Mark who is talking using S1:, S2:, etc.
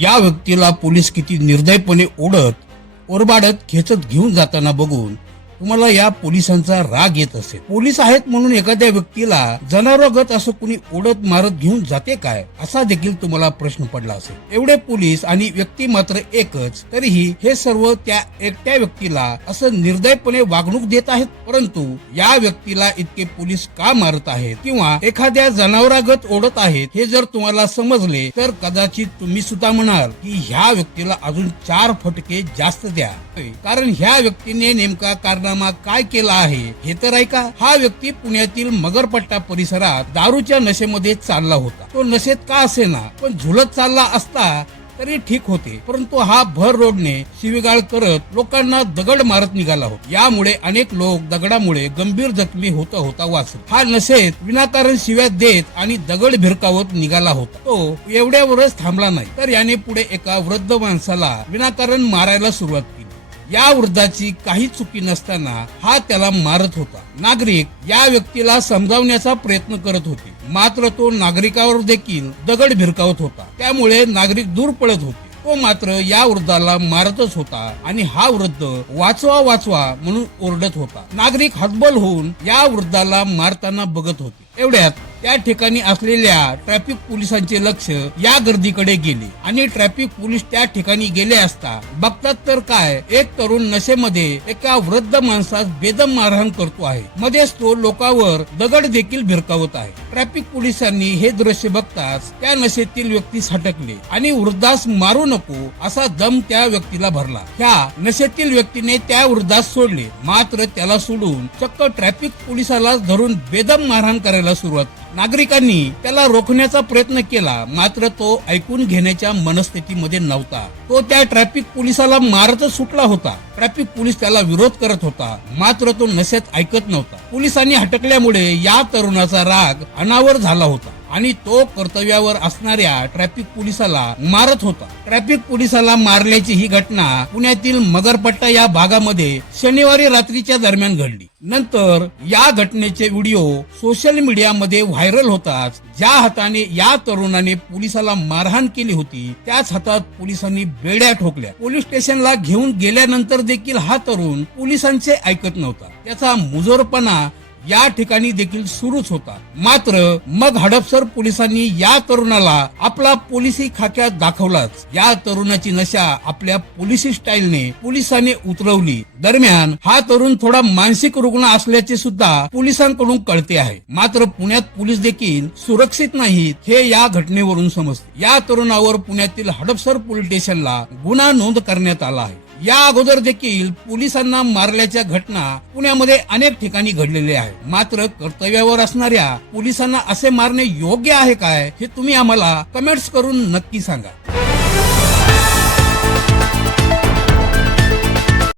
S1: या व्यक्तीला पोलीस किती निर्दयपणे ओढत ओरबाडत खेचत घेऊन जाताना बघून तुम्हाला या पोलिसांचा राग येत असेल. पोलीस आहेत म्हणून एखाद्या व्यक्तीला जनावरगत असं कुणी ओढत मारत घेऊन जाते काय? असा देखील तुम्हाला प्रश्न पडला असेल. एवढे पोलीस आणि व्यक्ती मात्र एकच तरीही हे सर्व त्या एकट्या व्यक्तीला असं निर्दयपणे वागणूक देत आहेत परंतु या व्यक्तीला इतके पोलीस का मारत आहेत? किंवा एखाद्या जनावरागत ओढत आहेत हे जर तुम्हाला समजले तर कदाचित तुम्ही सुद्धा म्हणाल की ह्या व्यक्तीला अजून चार फटके जास्त द्या. कारण ह्या व्यक्तीने नेमका कारण कारनामा काय केला आहे हे तर ऐका. हा व्यक्ती पुण्यातील मगरपट्टा परिसरात दारूच्या नशेमध्ये चालला होता. तो नशेत का असेना? पण झुलत चालला असता तरी ठीक होते. परंतु हा भर रोडने शिवीगाळ करत लोकांना दगड मारत निघाला होता. यामुळे अनेक लोक दगडामुळे गंभीर जखमी होता होता वाचला. हा नशेत विनाकारण शिव्या देत आणि दगड भिरकावत निघाला होता. तो एवढ्यावरच थांबला नाही. तर याने पुढे एका वृद्ध माणसाला विनाकारण मारायला सुरुवात केली. या वृद्धाची काही चुकी नसताना हा त्याला मारत होता. नागरिक या व्यक्तीला समजावण्याचा प्रयत्न करत होते. मात्र तो नागरिकावर देखील दगड भिरकावत होता. त्यामुळे नागरिक दूर पळत होते. तो मात्र या वृद्धाला मारतच होता आणि हा वृद्ध वाचवा वाचवा म्हणून ओरडत होता. नागरिक हतबल होऊन या वृद्धाला मारताना बघत होते. एवढ्यात त्या ठिकाणी असलेल्या ट्रॅफिक पोलिसांचे लक्ष या गर्दीकडे गेले. आणि ट्रॅफिक पोलीस त्या ठिकाणी गेले असता बघतात तर काय एक तरुण नशेमध्ये एका वृद्ध माणसास बेदम मारहाण करतो आहे. मध्येच तो लोकांवर दगड देखील भिरकावत आहे. ट्रॅफिक पोलिसांनी हे दृश्य बघताच त्या नशेतील व्यक्ती हटकले आणि वृद्धास मारू नको असा दम त्या व्यक्तीला भरला. ह्या नशेतील व्यक्तीने त्या वृद्धास सोडले. मात्र त्याला सोडून चक्क ट्रॅफिक पोलिसाला धरून बेदम मारहाण करायला सुरुवात नागरिकांनी त्याला रोखण्याचा प्रयत्न केला मात्र तो ऐकून घेण्याच्या मनस्थितीमध्ये नव्हता. तो त्या ट्रॅफिक पोलिसाला मारतच सुटला होता. ट्रॅफिक पोलीस त्याला विरोध करत होता मात्र तो नशेत ऐकत नव्हता. पोलिसांनी हटकल्यामुळे या तरुणाचा राग अनावर झाला होता. आणि तो कर्तव्यावर असणाऱ्या ट्रॅफिक पोलिसाला मारत होता. ट्रॅफिक पोलिसाला मारल्याची ही घटना पुण्यातील मगरपट्टा या भागामध्ये शनिवारी रात्रीच्या दरम्यान घडली. नंतर या घटनेचे व्हिडिओ सोशल मीडियामध्ये व्हायरल होताच ज्या हाताने या तरुणाने पोलिसाला मारहाण केली होती त्याच हातात पोलिसांनी बेड्या ठोकल्या. पोलीस स्टेशनला घेऊन गेल्यानंतर देखील हा तरुण पोलिसांचे ऐकत नव्हता. त्याचा मुजोरपणा या ठिकाणी देखील सुरूच होता. मात्र मग हडपसर पोलिसांनी या तरुणाला आपला पोलिसी खाक्यात दाखवलाच. या तरुणाची नशा आपल्या पोलिसी स्टाईलने पोलिसांनी उतरवली. दरम्यान हा तरुण थोडा मानसिक रुग्ण असल्याचे सुद्धा पोलिसांकडून कळते आहे. मात्र पुण्यात पोलीस देखील सुरक्षित नाहीत हे या घटनेवरून समजते. या तरुणावर पुण्यातील हडपसर पोलीस स्टेशनला गुन्हा नोंद करण्यात आला आहे. या अगोदर देखील पोलिसांना मारल्याच्या घटना पुण्यामध्ये अनेक ठिकाणी घडलेल्या आहेत. मात्र कर्तव्यावर असणाऱ्या पोलिसांना असे मारणे योग्य आहे काय हे तुम्ही आम्हाला कमेंट्स करून नक्की सांगा.